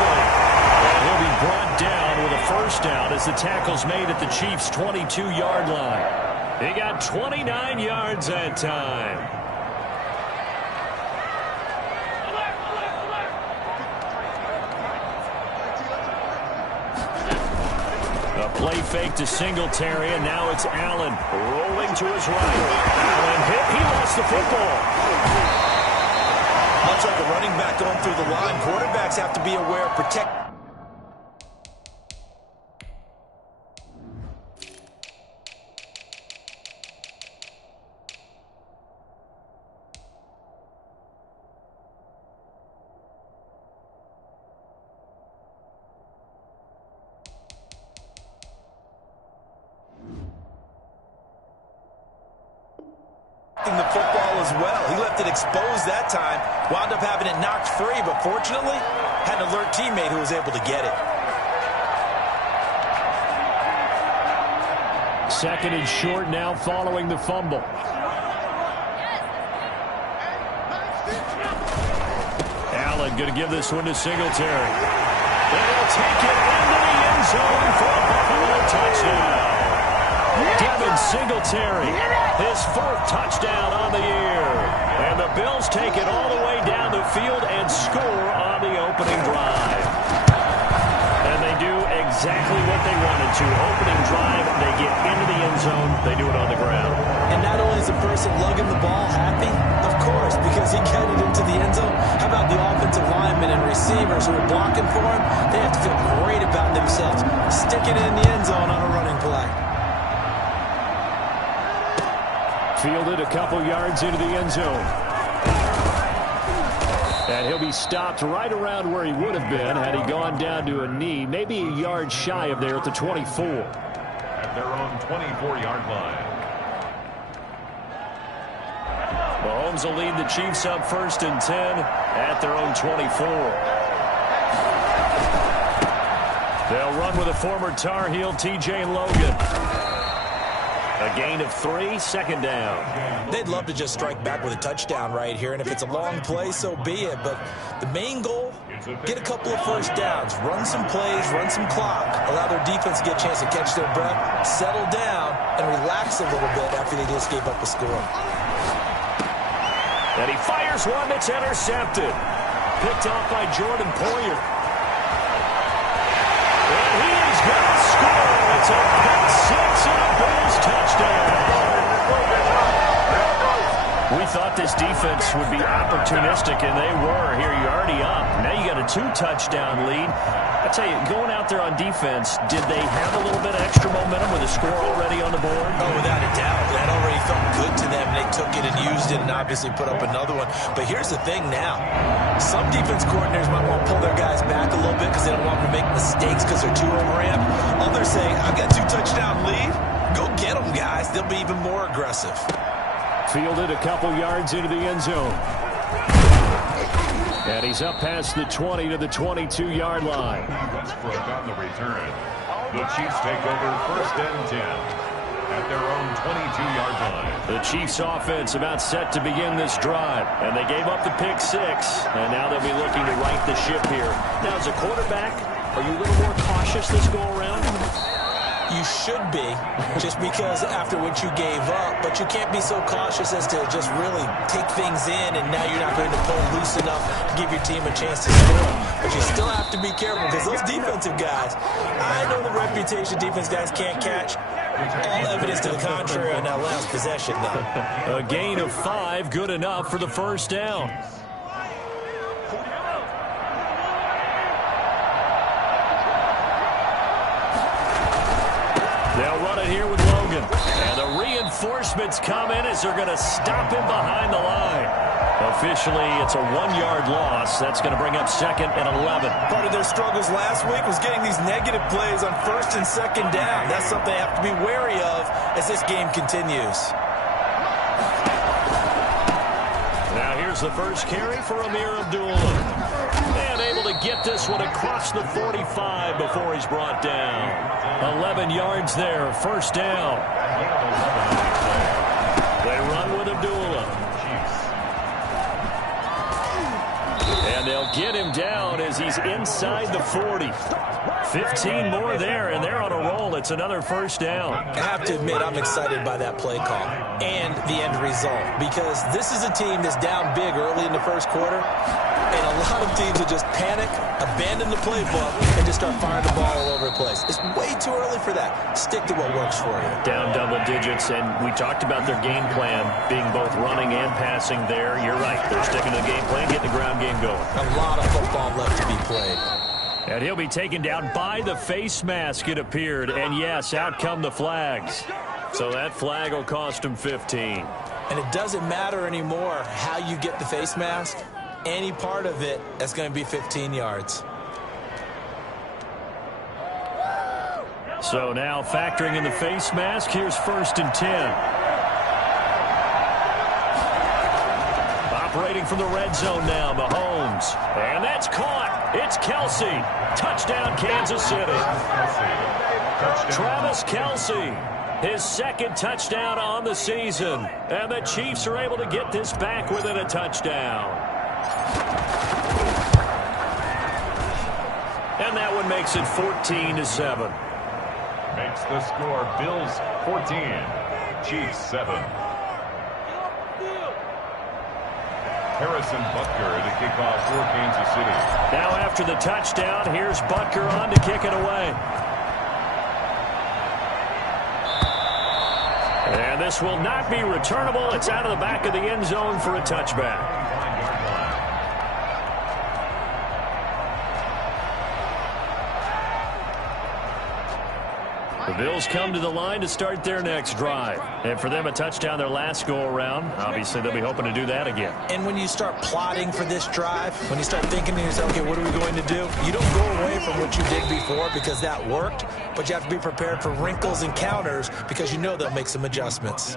Mosley. And he'll be brought down with a first down as the tackle's made at the Chiefs' 22-yard line. He got 29 yards that time. A play fake to Singletary, and now it's Allen rolling to his right. Allen hit. He lost the football. Much like a running back going through the line, quarterbacks have to be aware of protect. The football as well. He left it exposed that time. Wound up having it knocked free, but fortunately had an alert teammate who was able to get it. Second and short now following the fumble. Allen going to give this one to Singletary. They'll take it into the end zone for a Buffalo touchdown. Devin Singletary, his fourth touchdown on the year. And the Bills take it all the way down the field and score on the opening drive. And they do exactly what they wanted to. Opening drive, they get into the end zone. They do it on the ground. And not only is the person lugging the ball happy, of course, because he got it into the end zone. How about the offensive linemen and receivers who are blocking for him? They have to feel great about themselves, sticking it in the end zone on a running play. Fielded a couple yards into the end zone. And he'll be stopped right around where he would have been had he gone down to a knee, maybe a yard shy of there at the 24. At their own 24-yard line. Mahomes will lead the Chiefs up 1st and 10 at their own 24. They'll run with a former Tar Heel, T.J. Logan. A gain of 3, second down. They'd love to just strike back with a touchdown right here, and if it's a long play, so be it. But the main goal, get a couple of first downs, run some plays, run some clock, allow their defense to get a chance to catch their breath, settle down, and relax a little bit after they just gave up a score. And he fires one that's intercepted. Picked off by Jordan Poyer. And he is going to score. It's a pick six and a Bills touchdown. We thought this defense would be opportunistic, and they were. Here, you're already up. Now you got a 2-touchdown lead. I tell you, going out there on defense, did they have a little bit of extra momentum with a score already on the board? Oh, without a doubt. That already felt good to them. They took it and used it and obviously put up another one. But here's the thing now. Some defense coordinators might want to pull their guys back a little bit because they don't want them to make mistakes because they're too overamped. Others say, I've got 2-touchdown lead. Go get them, guys. They'll be even more aggressive. Fielded a couple yards into the end zone. And he's up past the 20 to the 22-yard line. Westbrook on the return. The Chiefs take over 1st and 10 at their own 22-yard line. The Chiefs offense about set to begin this drive. And they gave up the pick 6. And now they'll be looking to right the ship here. Now, as a quarterback, are you a little more cautious this go-around? You should be, just because after what you gave up, but you can't be so cautious as to just really take things in, and now you're not going to pull loose enough to give your team a chance to score. But you still have to be careful because those defensive guys, I know the reputation defense guys can't catch. All evidence to the contrary on that last possession, though. A gain of 5, good enough for the first down. They'll run it here with Logan. And the reinforcements come in as they're going to stop him behind the line. Officially, it's a 1-yard loss. That's going to bring up 2nd and 11. Part of their struggles last week was getting these negative plays on 1st and 2nd down. That's something they have to be wary of as this game continues. Now here's the first carry for Amir Abdullah. And able to get this one across the 45 before he's brought down. 11 yards there, first down. They run with Abdullah. And they'll get him down as he's inside the 40. 15 more there, and they're on a roll. It's another first down. I have to admit, I'm excited by that play call and the end result, because this is a team that's down big early in the first quarter, and a lot of teams will just panic, abandon the playbook, and just start firing the ball all over the place. It's way too early for that. Stick to what works for you. Down double digits, and we talked about their game plan being both running and passing there. You're right. They're sticking to the game plan, getting the ground game going. A lot of football left to be played. And he'll be taken down by the face mask, it appeared. And, yes, out come the flags. So that flag will cost him 15. And it doesn't matter anymore how you get the face mask. Any part of it, that's going to be 15 yards. So now factoring in the face mask, here's 1st and 10. Operating from the red zone now, Mahomes. And that's caught. It's Kelce. Touchdown, Kansas City. Travis Kelce, his 2nd touchdown on the season. And the Chiefs are able to get this back within a touchdown. And that one makes it 14-7. Makes the score Bills 14, Chiefs 7. Harrison Butker to kick off for Kansas City. Now after the touchdown, here's Butker on to kick it away. And this will not be returnable. It's out of the back of the end zone for a touchback. The Bills come to the line to start their next drive. And for them, a touchdown their last go-around. Obviously, they'll be hoping to do that again. And when you start plotting for this drive, when you start thinking to yourself, okay, what are we going to do? You don't go away from what you did before because that worked, but you have to be prepared for wrinkles and counters because you know they'll make some adjustments.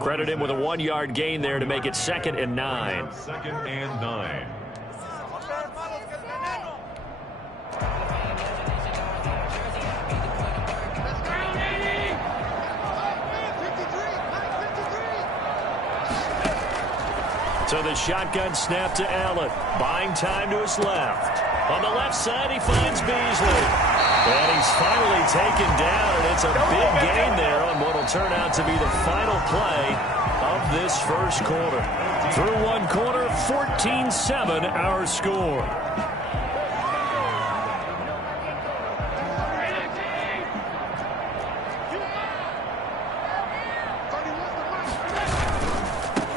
Credit him with a 1-yard gain there to make it 2nd and 9. 2nd and 9. So the shotgun snap to Allen. Buying time to his left. On the left side, he finds Beasley. And he's finally taken down, and it's a big gain there on what will turn out to be the final play of this first quarter. Through one quarter, 14-7 our score.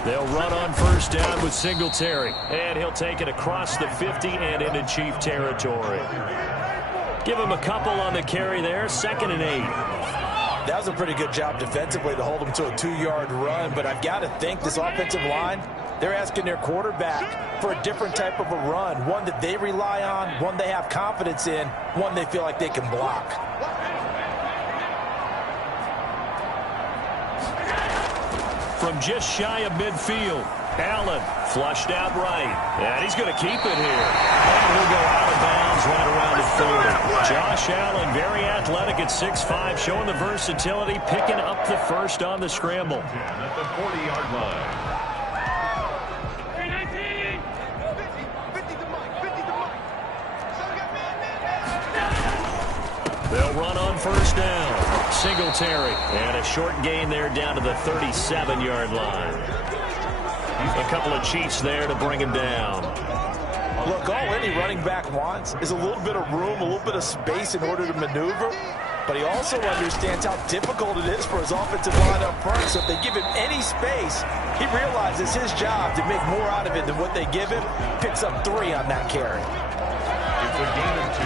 They'll run on first down with Singletary. And he'll take it across the 50 and into Chief territory. Give him a couple on the carry there. 2nd and 8. That was a pretty good job defensively to hold him to a 2-yard run. But I've got to think this offensive line, they're asking their quarterback for a different type of a run. One that they rely on, one they have confidence in, one they feel like they can block. From just shy of midfield, Allen flushed out right. And he's going to keep it here. And he'll go out of bounds right around the 30. Josh Allen, very athletic at 6'5", showing the versatility, picking up the first on the scramble. At the 40-yard line. They'll run on first down. Singletary. And a short gain there down to the 37-yard line. A couple of Chiefs there to bring him down. Look, all any running back wants is a little bit of room, a little bit of space in order to maneuver. But he also understands how difficult it is for his offensive line up front. So if they give him any space, he realizes his job to make more out of it than what they give him. Picks up 3 on that carry.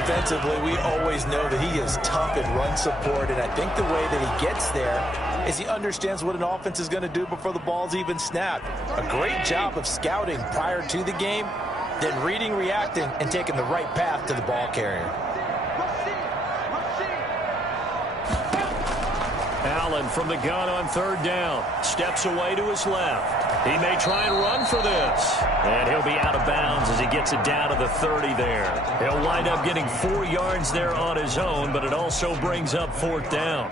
Defensively, we always know that he is tough in run support, and I think the way that he gets there is he understands what an offense is going to do before the ball's even snapped. A great job of scouting prior to the game, then reading, reacting, and taking the right path to the ball carrier. Allen from the gun on third down. Steps away to his left. He may try and run for this. And he'll be out of bounds as he gets it down to the 30 there. He'll wind up getting 4 yards there on his own, but it also brings up 4th down.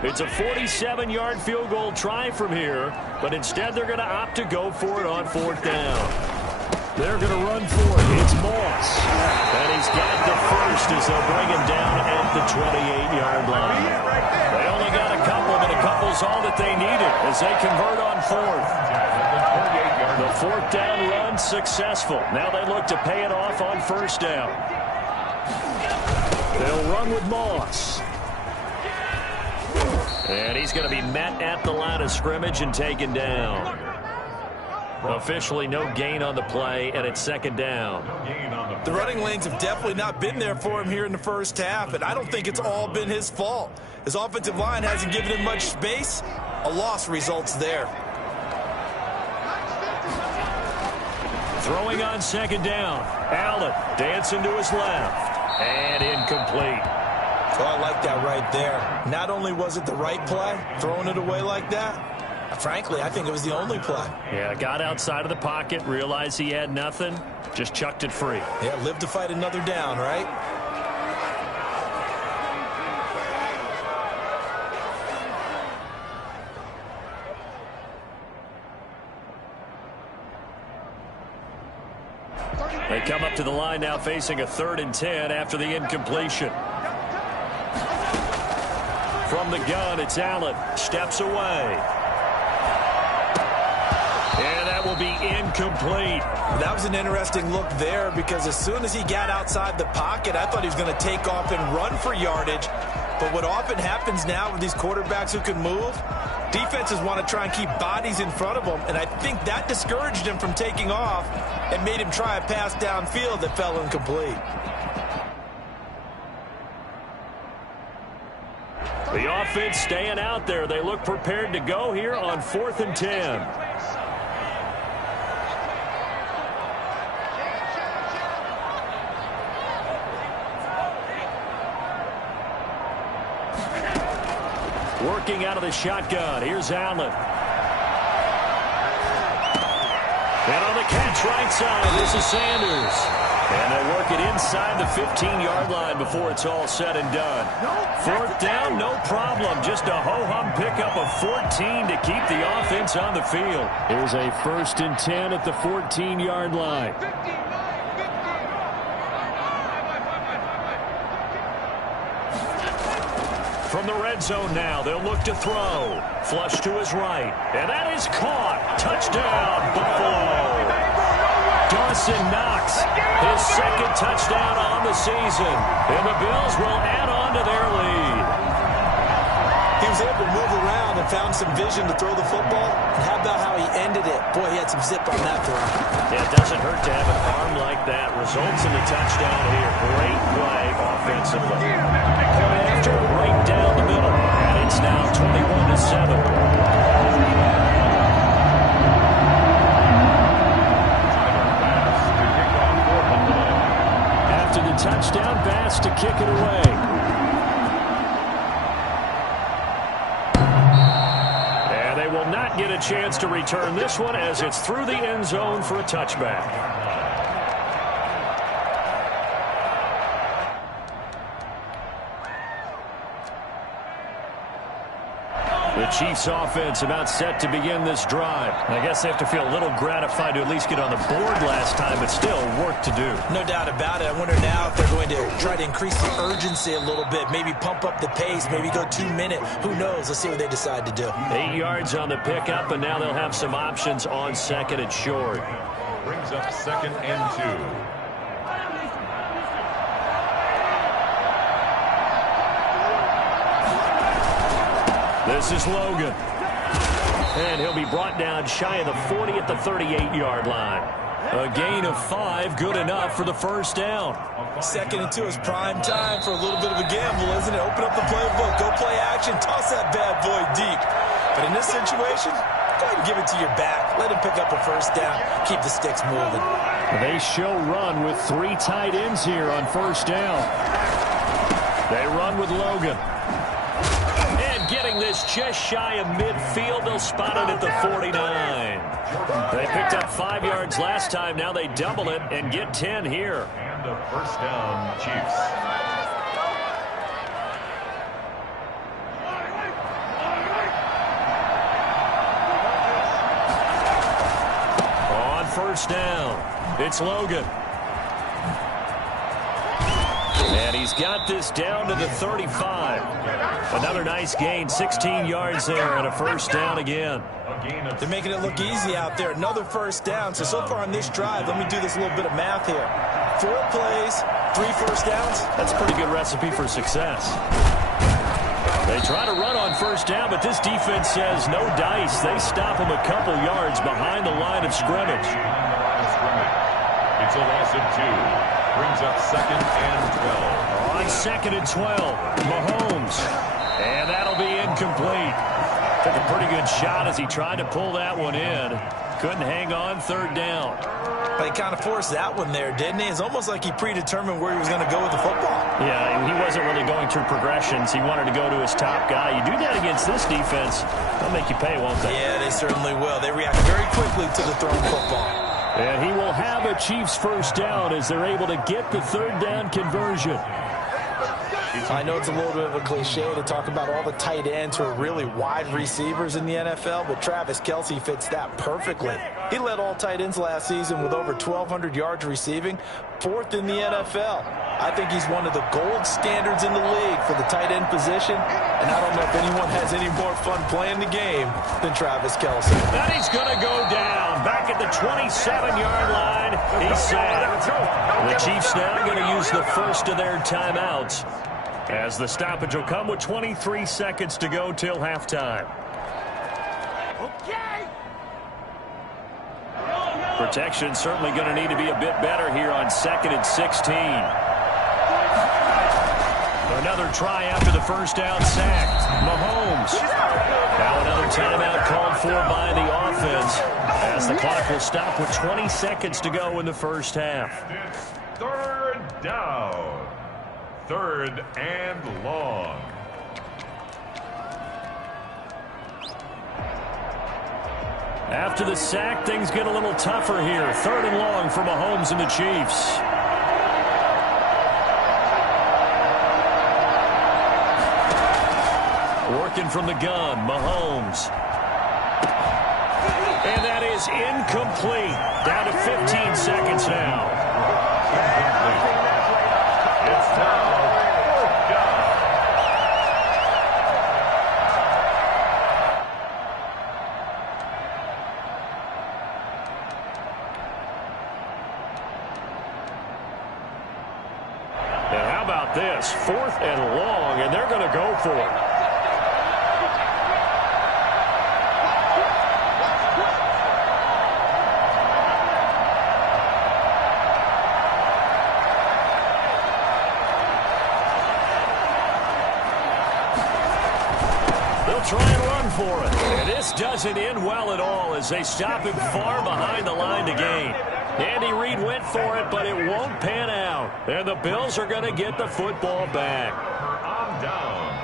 It's a 47-yard field goal try from here, but instead they're going to opt to go for it on 4th down. They're going to run for it. It's Moss. And he's got the first as they'll bring him down at the 28-yard line. They only got a couple, but a couple's all that they needed as they convert on 4th. The 4th down run successful. Now they look to pay it off on 1st down. They'll run with Moss. And he's going to be met at the line of scrimmage and taken down. Officially no gain on the play, and it's 2nd down. The running lanes have definitely not been there for him here in the first half, and I don't think it's all been his fault. His offensive line hasn't given him much space. A loss results there. Throwing on 2nd down. Allen dancing to his left. And incomplete. Oh, I like that right there. Not only was it the right play, throwing it away like that, frankly, I think it was the only play. Yeah, got outside of the pocket, realized he had nothing, just chucked it free. Yeah, live to fight another down, right? They come up to the line now facing a 3rd and 10 after the incompletion. From the gun, it's Allen. Steps away. And that will be incomplete. That was an interesting look there because as soon as he got outside the pocket, I thought he was going to take off and run for yardage. But what often happens now with these quarterbacks who can move, defenses want to try and keep bodies in front of them, and I think that discouraged him from taking off and made him try a pass downfield that fell incomplete. The offense staying out there. They look prepared to go here on 4th and 10. Working out of the shotgun. Here's Allen. And on the catch right side, this is Sanders. And they'll work it inside the 15-yard line before it's all said and done. 4th down, no problem. Just a ho-hum pickup of 14 to keep the offense on the field. Here's a 1st and 10 at the 14-yard line. From the red zone now, they'll look to throw. Flush to his right. And that is caught. Touchdown, Buffalo. Dawson Knox, his 2nd touchdown on the season. And the Bills will add on to their lead. He was able to move around and found some vision to throw the football. And how about how he ended it? Boy, he had some zip on that throw. Yeah, it doesn't hurt to have an arm like that. Results in the touchdown here. Great play offensively. Coming after right down the middle. And it's now 21-7. Touchdown pass to kick it away. And they will not get a chance to return this one as it's through the end zone for a touchback. The Chiefs offense about set to begin this drive. I guess they have to feel a little gratified to at least get on the board last time, but still work to do. No doubt about it. I wonder now if they're going to try to increase the urgency a little bit, maybe pump up the pace, maybe go 2 minute. Who knows? Let's see what they decide to do. 8 yards on the pickup, and now they'll have some options on 2nd and short. Brings up 2nd and 2. This is Logan. And he'll be brought down shy of the 40 at the 38-yard line. A gain of 5, good enough for the 1st down. 2nd and 2 is prime time for a little bit of a gamble, isn't it? Open up the playbook, go play action, toss that bad boy deep. But in this situation, go ahead and give it to your back. Let him pick up a 1st down, keep the sticks moving. They show run with 3 tight ends here on 1st down. They run with Logan. Getting this just shy of midfield. They'll spot it at the 49. They picked up 5 yards last time. Now they double it and get 10 here. And a 1st down, Chiefs. first down. It's Logan. And he's got this down to the 35. Another nice gain, 16 yards there, and a first down again. They're making it look easy out there. Another first down. So far on this drive, let me do this little bit of math here. 4 plays, 3 first downs. That's a pretty good recipe for success. They try to run on first down, but this defense says no dice. They stop them a couple yards behind the line of scrimmage. It's a loss of 2. Brings up 2nd and 12. On 2nd and 12, Mahomes. And that'll be incomplete. Took a pretty good shot as he tried to pull that one in. Couldn't hang on 3rd down. He kind of forced that one there, didn't he? It's almost like he predetermined where he was going to go with the football. Yeah, he wasn't really going through progressions. He wanted to go to his top guy. You do that against this defense, they'll make you pay, won't they? Yeah, they certainly will. They react very quickly to the thrown football. And he will have a Chiefs first down as they're able to get the 3rd down conversion. I know it's a little bit of a cliche to talk about all the tight ends who are really wide receivers in the NFL, but Travis Kelce fits that perfectly. He led all tight ends last season with over 1,200 yards receiving, 4th in the NFL. I think he's one of the gold standards in the league for the tight end position, and I don't know if anyone has any more fun playing the game than Travis Kelce. And he's going to go down back at the 27-yard line. He's sacked. The Chiefs now going to use the first of their timeouts, as the stoppage will come with 23 seconds to go till halftime. Okay. Protection certainly going to need to be a bit better here on 2nd and 16. Another try after the first down, sacked. Mahomes. Now another timeout called for by the offense, as the clock will stop with 20 seconds to go in the first half. 3rd down. 3rd and long. After the sack, things get a little tougher here. 3rd and long for Mahomes and the Chiefs. Working from the gun, Mahomes. And that is incomplete. Down to 15 seconds now. It's now 4th down. And how about this? 4th and long, and they're going to go for it. Try and run for it. And this doesn't end well at all as they stop him far behind the line to gain. Andy Reid went for it, but it won't pan out. And the Bills are going to get the football back. On downs.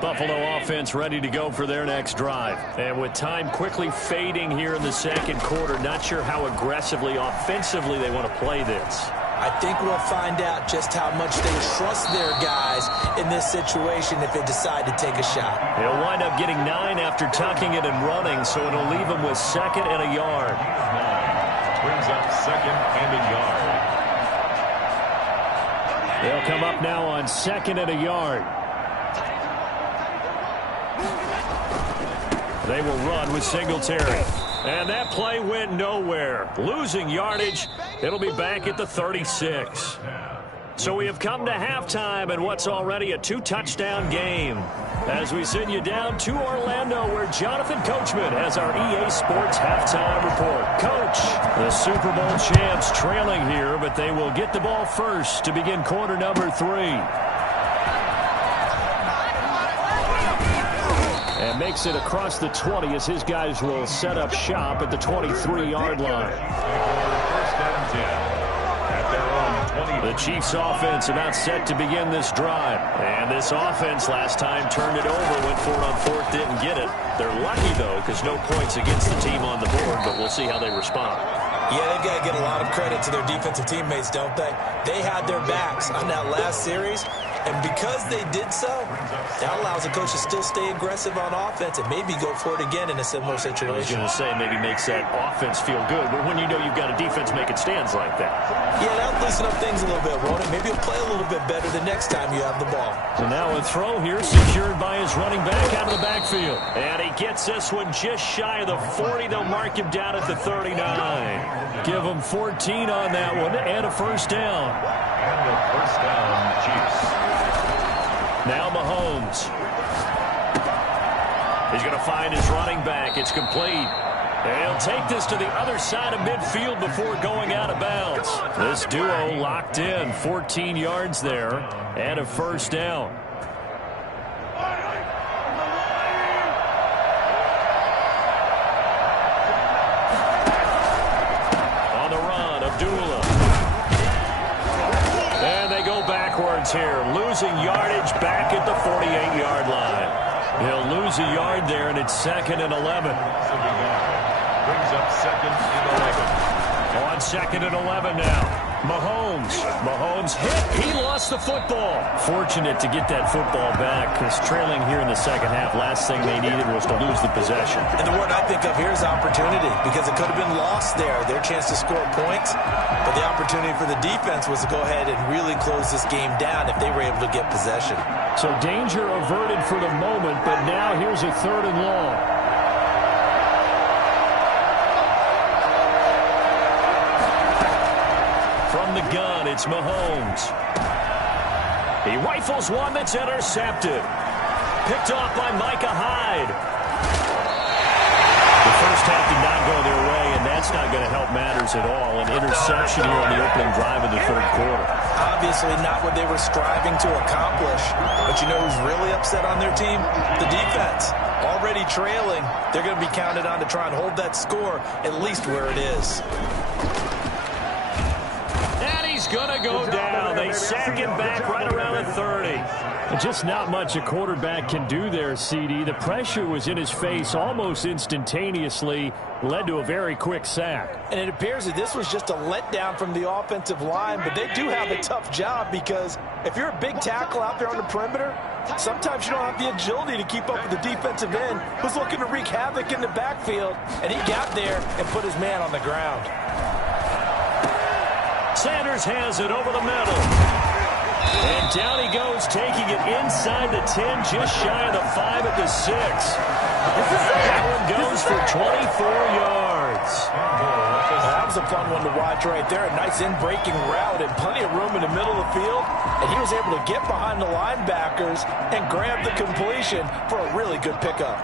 Buffalo offense ready to go for their next drive. And with time quickly fading here in the 2nd quarter, not sure how aggressively, offensively they want to play this. I think we'll find out just how much they trust their guys in this situation if they decide to take a shot. He'll wind up getting 9 after tucking it and running, so it'll leave him with 2nd and a yard. Brings up 2nd and a yard. They'll come up now on 2nd and a yard. They will run with Singletary. And that play went nowhere. Losing yardage. It'll be back at the 36. So we have come to halftime in what's already a 2-touchdown game. As we send you down to Orlando, where Jonathan Coachman has our EA Sports halftime report. Coach, the Super Bowl champs trailing here, but they will get the ball first to begin quarter number 3. And makes it across the 20 as his guys will set up shop at the 23-yard line. First and 10 at their own 20. The Chiefs offense about set to begin this drive. And this offense last time turned it over, went for it on 4th, didn't get it. They're lucky, though, because no points against the team on the board, but we'll see how they respond. Yeah, they've got to get a lot of credit to their defensive teammates, don't they? They had their backs on that last series, and because they did so, that allows the coach to still stay aggressive on offense and maybe go for it again in a similar situation. I was going to say maybe makes that offense feel good, but when you know you've got a defense making stands like that. Yeah, that'll loosen up things a little bit, won't it? Maybe you'll play a little bit better the next time you have the ball. So now a throw here secured by his running back out of the backfield. And he gets this one just shy of the 40. They'll mark him down at the 39. Give him 14 on that one and a first down. And the first down, Chiefs. Now Mahomes. He's going to find his running back. It's complete. And he'll take this to the other side of midfield before going out of bounds. This duo locked in. 14 yards there and a first down. On the run, Abdullah. And they go backwards here. Losing yardage back at the 48-yard line. He'll lose a yard there, and it's 2nd and 11. Brings up 2nd and 11. On 2nd and 11 now. Mahomes hit. He lost the football. Fortunate to get that football back because trailing here in the second half, last thing they needed was to lose the possession. And the word I think of here is opportunity, because it could have been lost there, their chance to score points. But the opportunity for the defense was to go ahead and really close this game down if they were able to get possession. So danger averted for the moment, but now here's a 3rd and long. From the gun, it's Mahomes. He rifles one that's intercepted. Picked off by Micah Hyde. The first half did not go their way, and that's not going to help matters at all. An interception here on the opening drive of the 3rd quarter. Obviously not what they were striving to accomplish. But you know who's really upset on their team? The defense. Already trailing, they're going to be counted on to try and hold that score at least where it is. He's going to go down. They sack him back right around the 30. Just not much a quarterback can do there, CD. The pressure was in his face almost instantaneously, led to a very quick sack. And it appears that this was just a letdown from the offensive line, but they do have a tough job because if you're a big tackle out there on the perimeter, sometimes you don't have the agility to keep up with the defensive end who's looking to wreak havoc in the backfield, and he got there and put his man on the ground. Sanders has it over the middle. And down he goes, taking it inside the 10, just shy of the 5 at the 6. That one goes for 24 yards. That was a fun one to watch right there. A nice in-breaking route and plenty of room in the middle of the field. And he was able to get behind the linebackers and grab the completion for a really good pickup.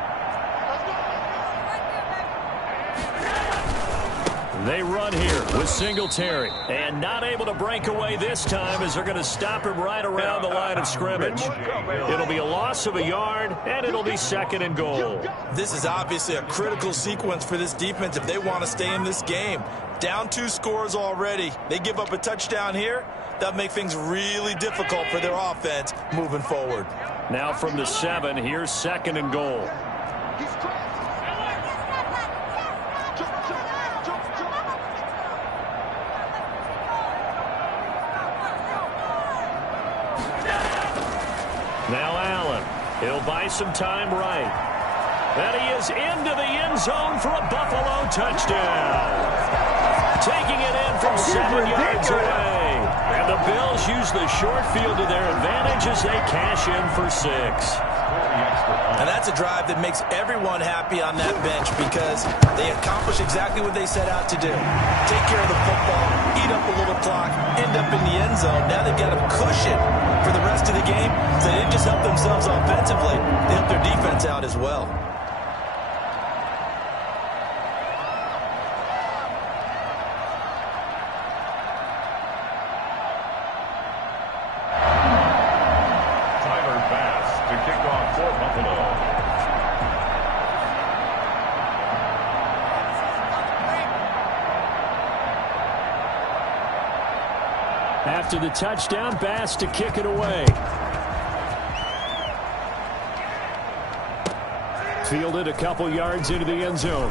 They run here with Singletary. And not able to break away this time as they're going to stop him right around the line of scrimmage. It'll be a loss of a yard, and it'll be 2nd and goal. This is obviously a critical sequence for this defense if they want to stay in this game. Down 2 scores already. They give up a touchdown here. That'll make things really difficult for their offense moving forward. Now from the 7, here's 2nd and goal. Now Allen. He'll buy some time right. And he is into the end zone for a Buffalo touchdown. Taking it in from 7 yards away. And the Bills use the short field to their advantage as they cash in for 6. And that's a drive that makes everyone happy on that bench because they accomplish exactly what they set out to do. Take care of the football, eat up a little clock, end up in the end zone. Now they've got a cushion for the rest of the game. So they didn't just help themselves offensively, they helped their defense out as well. After the touchdown, Bass to kick it away. Fielded a couple yards into the end zone.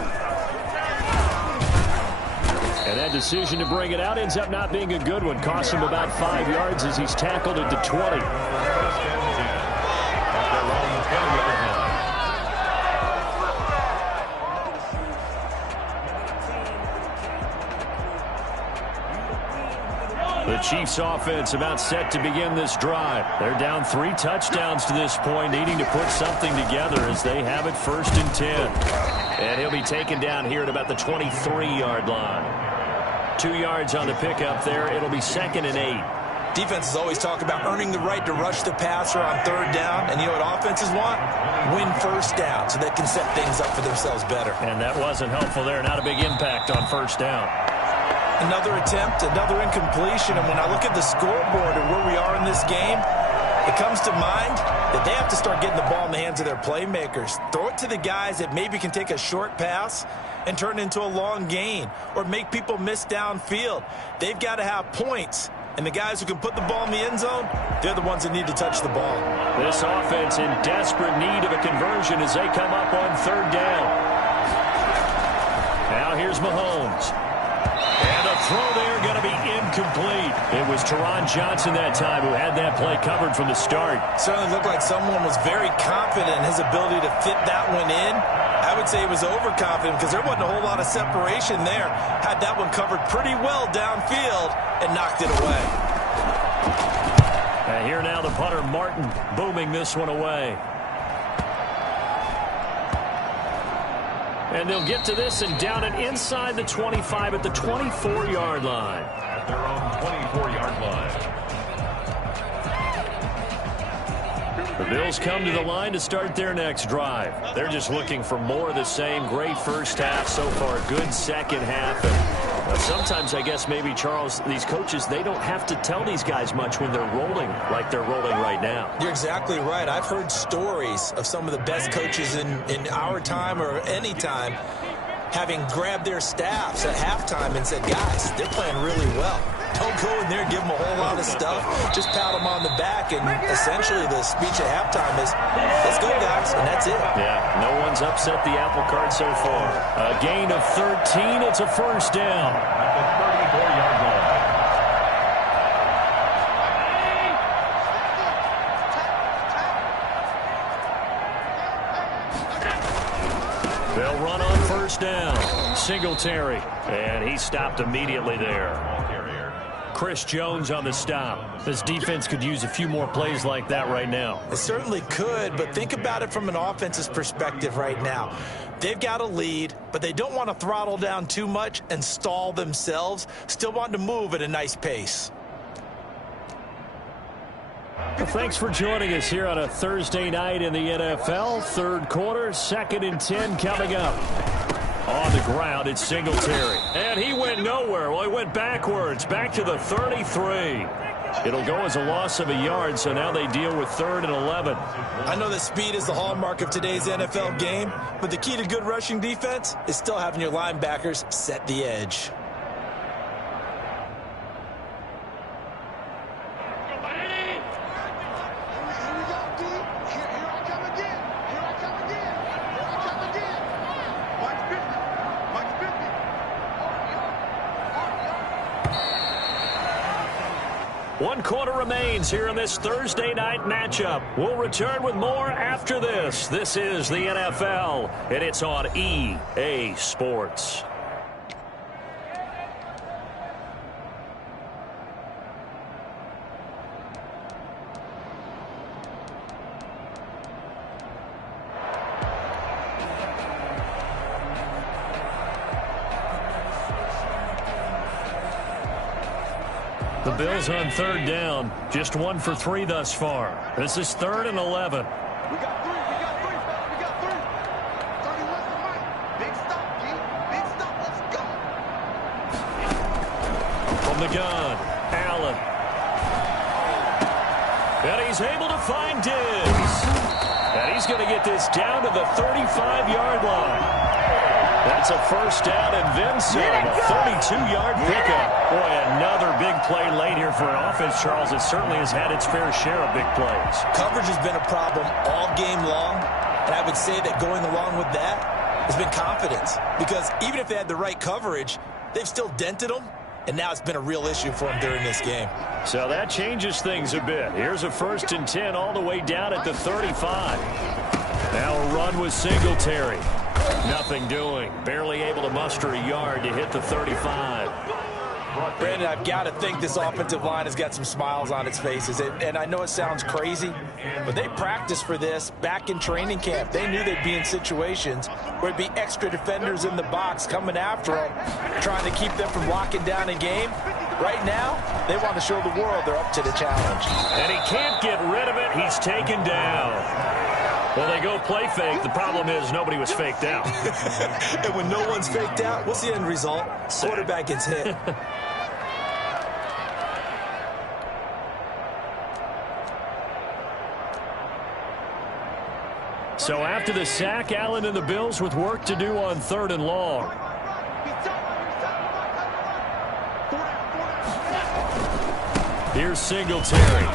And that decision to bring it out ends up not being a good one. Costs him about 5 yards as he's tackled at the 20. First and 10 at their own 10-yard line. The Chiefs offense about set to begin this drive. They're down 3 touchdowns to this point, needing to put something together as they have it 1st and 10. And he'll be taken down here at about the 23-yard line. 2 yards on the pickup there. It'll be 2nd and 8. Defenses always talk about earning the right to rush the passer on 3rd down. And you know what offenses want? Win 1st down so they can set things up for themselves better. And that wasn't helpful there. Not a big impact on 1st down. Another attempt, another incompletion. And when I look at the scoreboard and where we are in this game, it comes to mind that they have to start getting the ball in the hands of their playmakers. Throw it to the guys that maybe can take a short pass and turn it into a long gain or make people miss downfield. They've got to have points. And the guys who can put the ball in the end zone, they're the ones that need to touch the ball. This offense in desperate need of a conversion as they come up on 3rd down. Now here's Mahomes. And the throw there going to be incomplete. It was Teron Johnson that time who had that play covered from the start. Certainly looked like someone was very confident in his ability to fit that one in. I would say he was overconfident because there wasn't a whole lot of separation there. Had that one covered pretty well downfield and knocked it away. And here now the punter, Martin, booming this one away. And they'll get to this and down it inside the 25 at the 24-yard line. At their own 24-yard line. The Bills come to the line to start their next drive. They're just looking for more of the same. Great first half so far. Good second half. And sometimes, I guess, maybe, Charles, these coaches, they don't have to tell these guys much when they're rolling like they're rolling right now. You're exactly right. I've heard stories of some of the best coaches in our time or any time having grabbed their staffs at halftime and said, guys, they're playing really well. Don't go in there and give them a whole lot of stuff. Just pat them on the back, and essentially the speech at halftime is, let's go, guys, and that's it. Yeah, no one's upset the apple cart so far. A gain of 13. It's a 1st down. At the 34-yard line. They'll run on 1st down. Singletary, and he stopped immediately there. Chris Jones on the stop. This defense could use a few more plays like that right now. It certainly could, but think about it from an offense's perspective right now. They've got a lead, but they don't want to throttle down too much and stall themselves. Still want to move at a nice pace. Well, thanks for joining us here on a Thursday night in the NFL. 3rd quarter, 2nd and 10 coming up. On the ground, it's Singletary. And he went nowhere. Well, he went backwards, back to the 33. It'll go as a loss of a yard, so now they deal with 3rd and 11. I know that speed is the hallmark of today's NFL game, but the key to good rushing defense is still having your linebackers set the edge. One quarter remains here in this Thursday night matchup. We'll return with more after this. This is the NFL, and it's on EA Sports. The Bills on 3rd down. Just 1 for 3 thus far. This is 3rd and 11. We got 3. We got 3. We got 3. 31 to Mike. Big stop, G. Big stop. Let's go. From the gun, Allen. And he's able to find Diggs. And he's going to get this down to the 35-yard line. That's a 1st down and then some. A 32-yard pickup. Boy, another big play late here for an offense, Charles. It certainly has had its fair share of big plays. Coverage has been a problem all game long, and I would say that going along with that has been confidence. Because even if they had the right coverage, they've still dented them, and now it's been a real issue for them during this game. So that changes things a bit. Here's a 1st and 10 all the way down at the 35. Now a run with Singletary. Nothing doing. Barely able to muster a yard to hit the 35. Brandon, I've got to think this offensive line has got some smiles on its faces. And I know it sounds crazy, but they practiced for this back in training camp. They knew they'd be in situations where there'd be extra defenders in the box coming after them, trying to keep them from locking down a game. Right now, they want to show the world they're up to the challenge. And he can't get rid of it. He's taken down. Well, they go play fake. The problem is nobody was faked out. And when no one's faked out, what's the end result? Quarterback gets hit. So after the sack, Allen and the Bills with work to do on 3rd and long. Here's Singletary.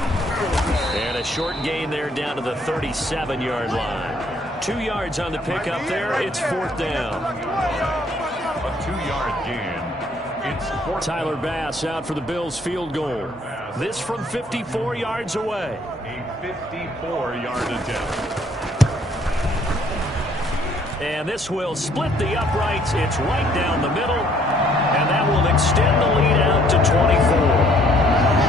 And a short gain there down to the 37-yard line. 2 yards on the pickup there. It's 4th down. A 2-yard gain. It's 4th. Tyler Bass out for the Bills field goal. This from 54 yards away. A 54-yard attempt. And this will split the uprights. It's right down the middle. And that will extend the lead out to 24.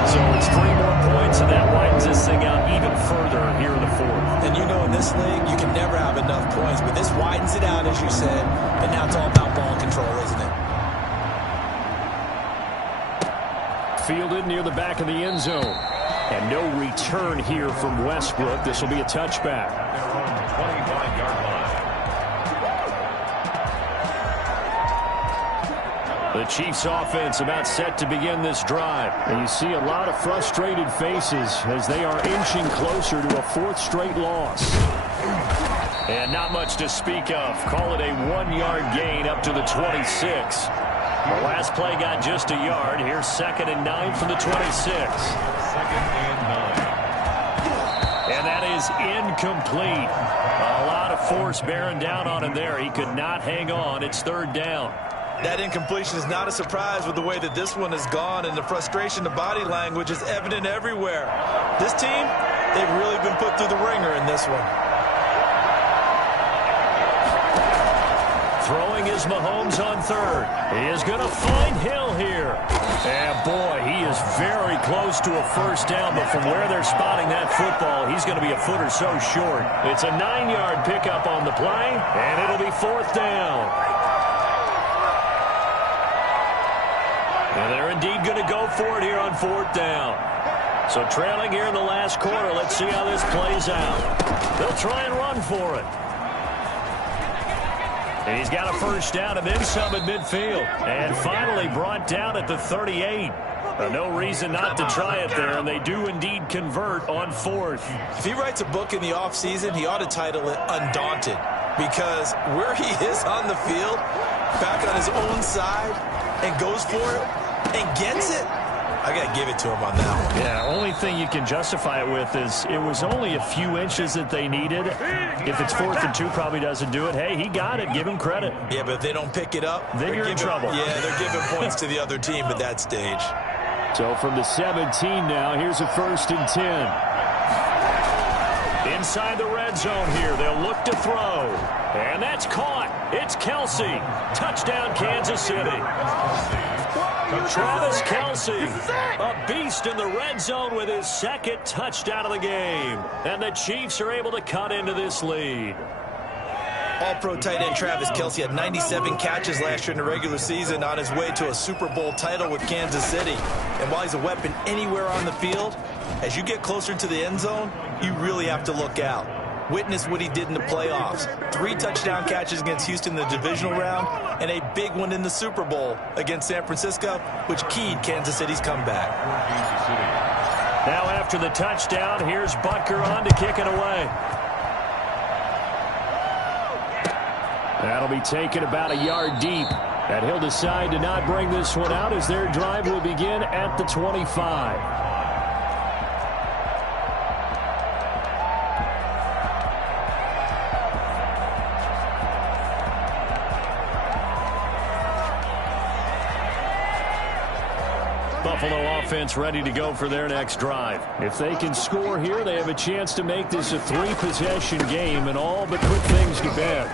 So it's 3 more points, and that widens this thing out even further here in the 4th. And you know in this league, you can never have enough points. But this widens it out, as you said. And now it's all about ball control, isn't it? Fielded near the back of the end zone. And no return here from Westbrook. This will be a touchback. Their own 25-yard line. The Chiefs offense about set to begin this drive. And you see a lot of frustrated faces as they are inching closer to a 4th straight loss. And not much to speak of. Call it a 1-yard gain up to the 26. The last play got just a yard. Here's 2nd and 9 from the 26. 2nd and 9. And that is incomplete. A lot of force bearing down on him there. He could not hang on. It's 3rd down. That incompletion is not a surprise with the way that this one has gone, and the frustration, the body language is evident everywhere. This team, they've really been put through the ringer in this one. Throwing is Mahomes on 3rd. He is going to find Hill here. And boy, he is very close to a 1st down, but from where they're spotting that football, he's going to be a foot or so short. It's a 9-yard pickup on the play, and it'll be 4th down. And they're indeed going to go for it here on 4th down. So trailing here in the last quarter, let's see how this plays out. They'll try and run for it. And he's got a 1st down and then some at midfield. And finally brought down at the 38. No reason not to try it there, and they do indeed convert on 4th. If he writes a book in the offseason, he ought to title it Undaunted. Because where he is on the field, back on his own side, and goes for it, and gets it, I got to give it to him on that one. Yeah, only thing you can justify it with is it was only a few inches that they needed. If it's 4th and 2, probably doesn't do it. Hey, he got it. Give him credit. Yeah, but if they don't pick it up, then you're in trouble. Yeah, they're giving points to the other team at that stage. So from the 17 now, here's a 1st and 10. Inside the red zone here, they'll look to throw. And that's caught. It's Kelce. Touchdown, Kansas City. Travis Kelce, a beast in the red zone with his 2nd touchdown of the game. And the Chiefs are able to cut into this lead. All-pro tight end Travis Kelce had 97 catches last year in the regular season on his way to a Super Bowl title with Kansas City. And while he's a weapon anywhere on the field, as you get closer to the end zone, you really have to look out. Witness what he did in the playoffs. 3 touchdown catches against Houston in the divisional round, and a big one in the Super Bowl against San Francisco, which keyed Kansas City's comeback. Now after the touchdown, here's Butker on to kick it away. That'll be taken about a yard deep. And he'll decide to not bring this one out as their drive will begin at the 25. Buffalo offense ready to go for their next drive. If they can score here, they have a chance to make this a 3-possession game and all but put things to bed.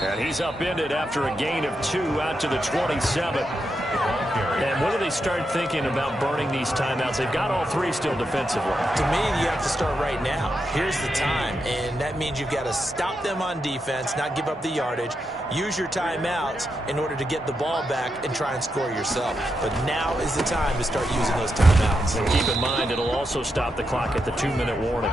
And he's upended after a gain of 2 out to the 27. And when do they start thinking about burning these timeouts? They've got all 3 still defensively. To me, you have to start right now. Here's the time, and that means you've got to stop them on defense, not give up the yardage, use your timeouts in order to get the ball back and try and score yourself. But now is the time to start using those timeouts. And keep in mind, it'll also stop the clock at the 2-minute warning.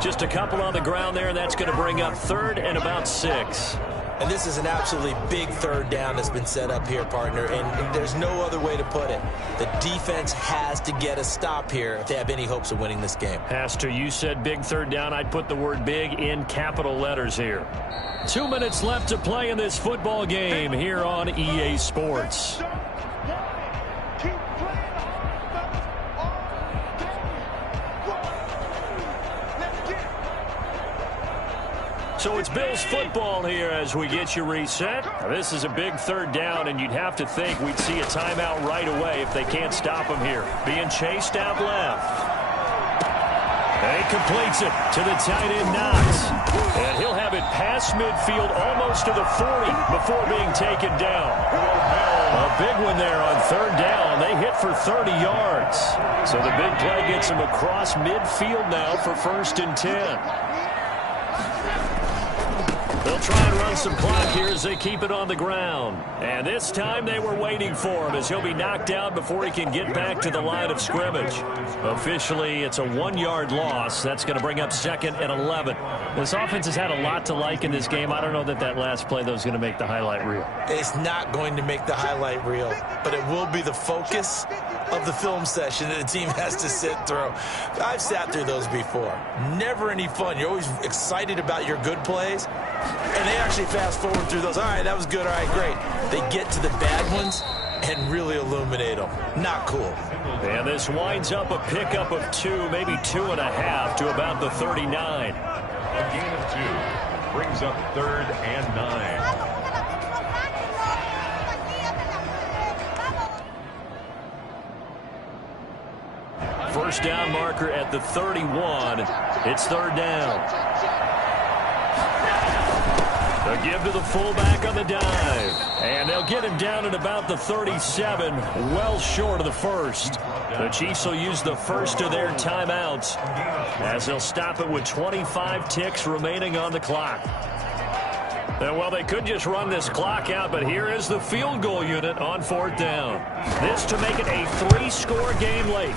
Just a couple on the ground there, and that's going to bring up 3rd and about 6. And this is an absolutely big 3rd down that's been set up here, partner, and there's no other way to put it. The defense has to get a stop here if they have any hopes of winning this game. Has to. You said big 3rd down. I'd put the word big in capital letters here. 2 minutes left to play in this football game here on EA Sports. So it's Bills football here as we get you reset. Now, this is a big 3rd down, and you'd have to think we'd see a timeout right away if they can't stop him here. Being chased out left. And he completes it to the tight end, Knox. And he'll have it past midfield almost to the 40 before being taken down. A big one there on 3rd down. They hit for 30 yards. So the big play gets them across midfield now for 1st and 10. They'll try and run some clock here as they keep it on the ground. And this time they were waiting for him as he'll be knocked out before he can get back to the line of scrimmage. Officially, it's a 1-yard loss. That's going to bring up 2nd and 11. This offense has had a lot to like in this game. I don't know that that last play, though, is going to make the highlight reel. It's not going to make the highlight reel, but it will be the focus of the film session that the team has to sit through. I've sat through those before. Never any fun. You're always excited about your good plays, and they actually fast forward through those. All right, that was good. All right, great. They get to the bad ones and really illuminate them. Not cool. And this winds up a pickup of 2, maybe 2.5 to about the 39. A gain of 2 brings up 3rd and 9. First down marker at the 31. It's 3rd down. They'll give to the fullback on the dive. And they'll get him down at about the 37, well short of the 1st. The Chiefs will use the first of their timeouts as they'll stop it with 25 ticks remaining on the clock. And, well, they could just run this clock out, but here is the field goal unit on 4th down. This to make it a 3-score game late.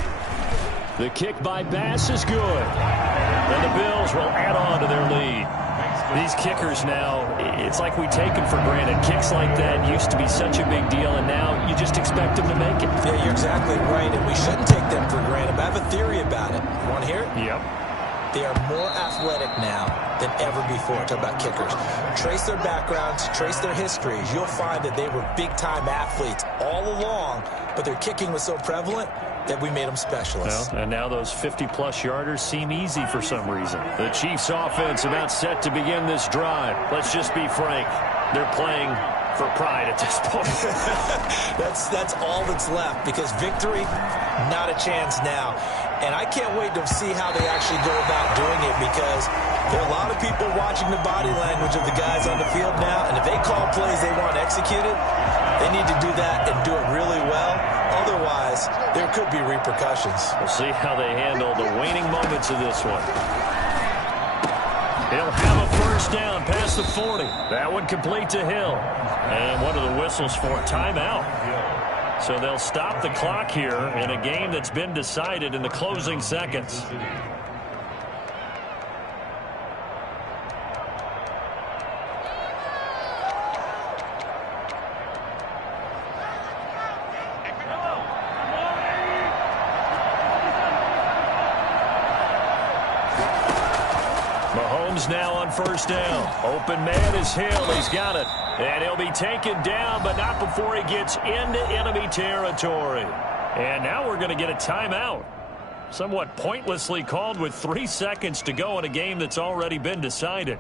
The kick by Bass is good. And the Bills will add on to their lead. These kickers now, it's like we take them for granted. Kicks like that used to be such a big deal, and now you just expect them to make it. Yeah, you're exactly right, and we shouldn't take them for granted. But I have a theory about it. You want to hear it? Yep. They are more athletic now than ever before. Talk about kickers. Trace their backgrounds, trace their histories. You'll find that they were big-time athletes all along, but their kicking was so prevalent that we made them specialists. Well, and now those 50-plus yarders seem easy for some reason. The Chiefs offense about set to begin this drive. Let's just be frank. They're playing for pride at this point. That's all that's left, because victory, not a chance now. And I can't wait to see how they actually go about doing it, because there are a lot of people watching the body language of the guys on the field now, and if they call plays they want executed, they need to do that and do it really well. Otherwise, there could be repercussions. We'll see how they handle the waning moments of this one. He'll have a first down past the 40. That one complete to Hill. And what are the whistles for? Timeout. So they'll stop the clock here in a game that's been decided in the closing seconds. Mahomes now on first down. Open man is Hill. He's got it. And he'll be taken down, but not before he gets into enemy territory. And now we're going to get a timeout. Somewhat pointlessly called with 3 seconds to go in a game that's already been decided.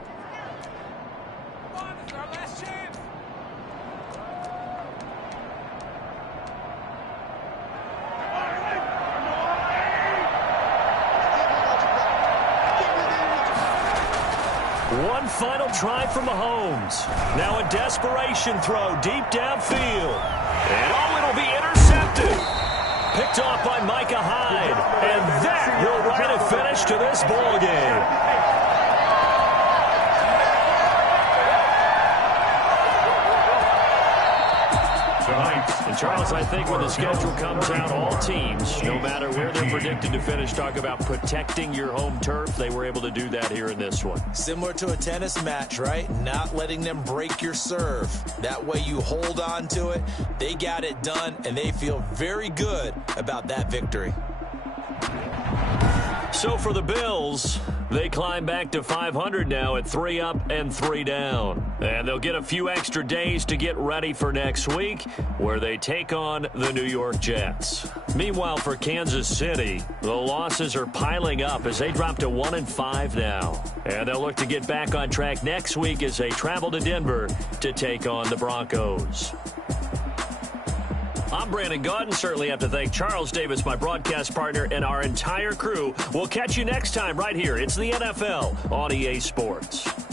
One final try from Mahomes. Now a desperation throw deep downfield. And it'll be intercepted. Picked off by Micah Hyde. And that will write a finish to this ball game. And Charles, I think when the schedule comes out, all teams, no matter where they're predicted to finish, talk about protecting your home turf. They were able to do that here in this one. Similar to a tennis match, right? Not letting them break your serve. That way you hold on to it. They got it done, and they feel very good about that victory. So for the Bills, they climb back to 500 now at 3 up and 3 down. And they'll get a few extra days to get ready for next week, where they take on the New York Jets. Meanwhile, for Kansas City, the losses are piling up as they drop to 1-5 now. And they'll look to get back on track next week as they travel to Denver to take on the Broncos. I'm Brandon Gaudin. Certainly have to thank Charles Davis, my broadcast partner, and our entire crew. We'll catch you next time right here. It's the NFL on EA Sports.